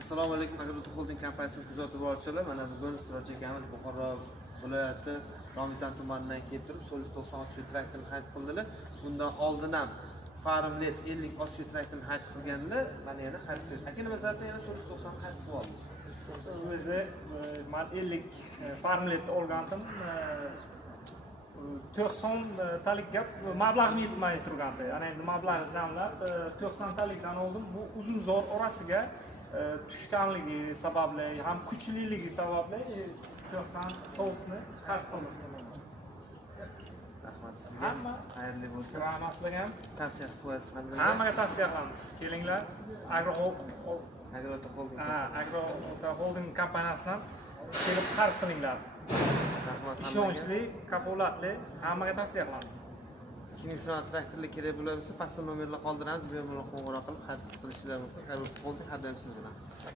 Assalomu alaykum, Agrotech Holding kompaniyasi kuzatuv boruvchilar. Mana bugun Siroj akamiz Buxoro viloyati Romitan tumanidan kelib turib, 193 traktorni xarid qildilar. Bundan oldin ham Farmlet 50 traktorni xarid qilganlar. Mana yana xarid qildik. Aka nima sababdan yana 190 xarid qilib oldingiz? O'zi men 50 Farmletni olgandim. 90 talik gap mablag'im yetmay turgandi. Ya'ni endi mablag'ni jamlab 90 talikdan oldim. Bu uzun zo'r orasiga tushganligi sababli ham kuchliligi sababli 90 so'fni xarid qildim. Rahmat sizga. Hamma xayrli bo'lsin. rahmatlar ham Tavsiya qilib qo'yasiz hammaga. hammaga tavsiya qilamiz. Kelinglar, Agrotech Holding. Agrotech Holding kompaniyasidan kelib xarid qilinglar. Rahmat. Ishonchli, kafolatli, hammaga tavsiya qilamiz. Kimga shunaqa traktorlar kerak bo'lsa, pastda nomerlar qoldiramiz, bemalol qo'ng'iroq qilib xarid qilishingiz mumkin. Agrotech Holding har doim siz bilan.